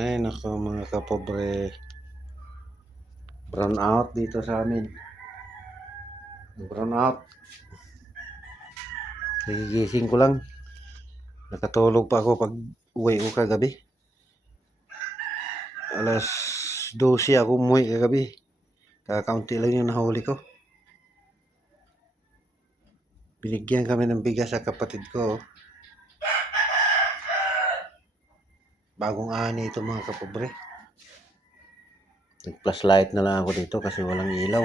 Ay nako mga kapobre, brown out dito sa amin. Brown out. Nagigising ko lang. Nakatulog pa ako pag uwi ko kagabi. Alas 12 ako umuwi kagabi. Kakaunti lang yung nahuli ko. Binigyan kami ng bigas sa kapatid ko. Bagong ani ito mga kapobre. Nag-flashlight na lang ako dito kasi walang ilaw.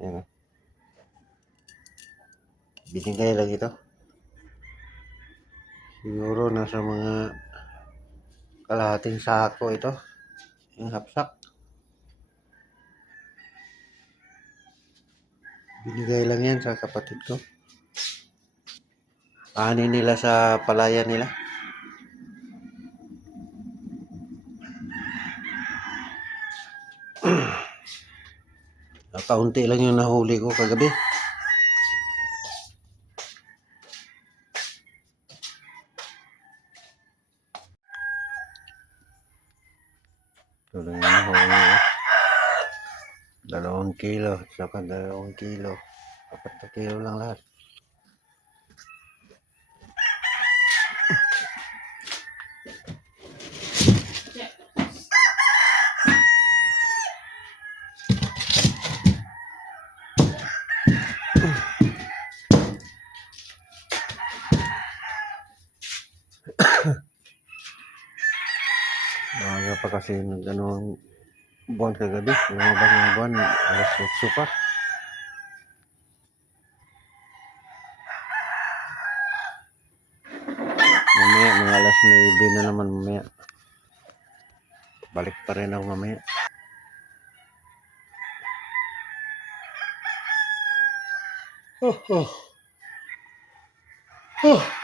Ayan. Binigay lang ito. Siguro nasa mga kalahating sako ito. Yung hapsak. Binigay lang yan sa kapatid ko. Ani nila sa palayan nila. Kaunti lang yung nahuli ko kagabi. Ito lang yung nahuli ko. 2 kilo. Saka 2 kilo. 4 kilo lang lahat. Maaga pa kasi nag-ano buwan kagabi. Lumabas ng buwan. Alas 8 pa. Mamaya mga alas 9 na naman mamaya. Balik pa rin ako mamaya. Oh, oh. Oh.